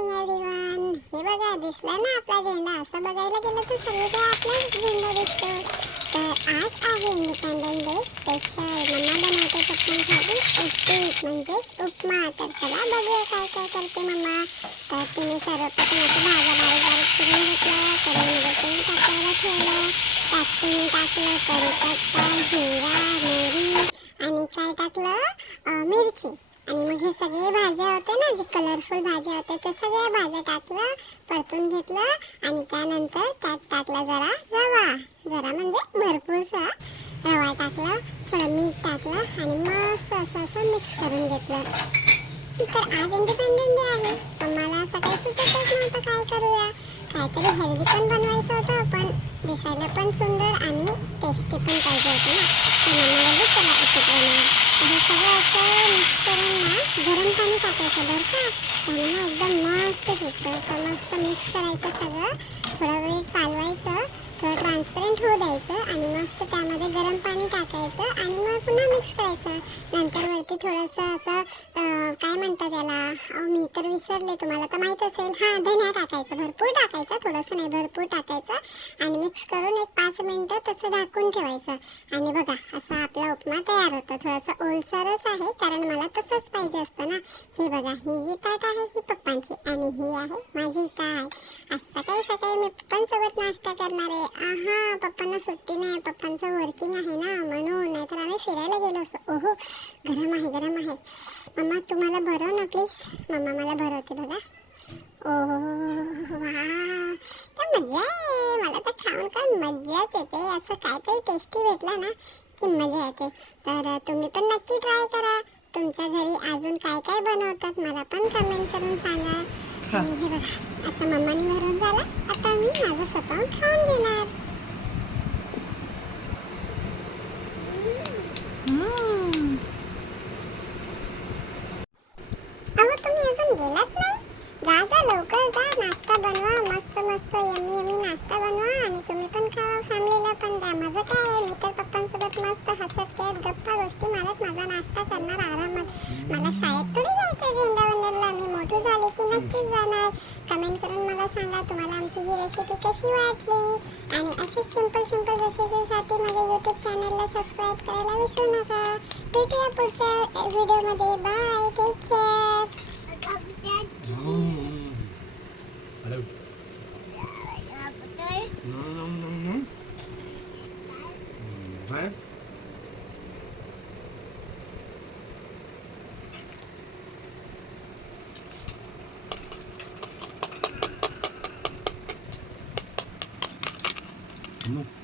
Morning everyone. हे बघा दिसला ना आपला झेंडा. असं बघायला गेलं तर सगळीकडे आपलाच झेंडा दिसतो. तर आज आहे इंडिपेंडन्स डे स्पेशल. मम्मा बनवते पप्पांसाठी उपीट म्हणजेच उपमा. तर चला बघूया काय काय करते मम्मा. तर तिने सर्वप्रथम अशी भाज्या बारीक बारीक चिरून घेतलं. कढईमध्ये तेल टाकायला ठेवलं. त्यात तिने टाकलं कढीपत्ता, जिरा, मोहरी आणि काय टाकलं मिरची. आणि मग हे सगळे भाज्या होते ना, जे कलरफुल भाज्या होत्या ते सगळ्या भाज्या टाकलं, परतून घेतलं आणि त्यानंतर त्यात टाकला जरा म्हणजे भरपूरसा रवा टाकला, थोडं मीठ टाकलं आणि मस्त असं मिक्स करून घेतलं. तर आज इंडिपेंडन्स डे आहे पण मला असं काही सुचतच नव्हतं काय करूया. काहीतरी हेल्दी पण बनवायचं होतं पण दिसायला पण सुंदर आणि टेस्टी पण पाहिजे होतं ना. तर मम्मा बोलली चला उपीट बनवूया. हे सगळं असं मिक्स करून ना गरम पाणी टाकायचं बरं का. त्याने ना एकदम मस्त शिजतं. असं मस्त मिक्स करायचं सगळं, थोडा वेळ चालवायचं, थोडं ट्रान्सपरंट होऊ द्यायचं आणि मस्त त्यामध्ये गरम पाणी टाकायचं आणि मग पुन्हा मिक्स करायचं. नंतर वरती थोडंसं असं काय म्हणतात त्याला, मी तर विसरले, तुम्हाला तर माहीत असेल. हां, धनिया टाकायचं, भरपूर टाकायचं, थोडंसं नाही भरपूर टाकायचं आणि मिक्स करून एक 5 मिनटं तसं झाकून ठेवायचं. आणि बघा असा आपला उपमा तयार होतो. थोडासा ओलसरच आहे कारण मला तसंच पाहिजे असतं ना. हे बघा, ही जी ताट आहे ही पप्पांची आणि ही आहे माझी ताट. आज सकाळी सकाळी मी पप्पांसोबत नाश्ता करणार आहे. पप्पांना सुट्टी नाही, पप्पांचं वर्किंग आहे ना म्हणून, नाहीतर आम्ही फिरायला गेलो असतो. ओहो, गरम आहे गरम आहे. मम्मा तुम्हाला भरव ना प्लीज. मम्मा मला भरवते बघा. ओह वा, तर मजा आहे. मला तर खाऊन काय मजाच येते. असं काहीतरी टेस्टी भेटलं ना की मजा येते. तर तुम्ही पण नक्की ट्राय करा. तुमच्या घरी अजून काय काय बनवतात मला पण कमेंट करून सांगा. आणि हे बघा आता मम्मानी भरून झाला, आता मी माझं स्वतःहून खाऊन घेणार. अहो तुम्ही अजून गेलात नाही? जा लवकर जा, नाश्ता बनवा, मस्त मस्त यम्मी यम्मी नाश्ता बनवा आणि तुम्ही पण खावा, फॅमिलीला पण द्या. माझं काय आहे, मी तर पप्पांसोबत मस्त हसत खेळत गप्पा गोष्टी मारत माझा नाश्ता करणार आरामात. मला शाळेत थोडी जायचं झेंडा वंदनला. मी मोठी झाली की नक्कीच जाणार. कमेंट करून मला सांगा तुम्हाला आमची ही रेसिपी कशी वाटली आणि असेच सिंपल रेसिपीसाठी माझ्या यूट्यूब चॅनलला सबस्क्राईब करायला विसरू नका. भेटूया पुढच्या व्हिडिओमध्ये. Bye, take care. No.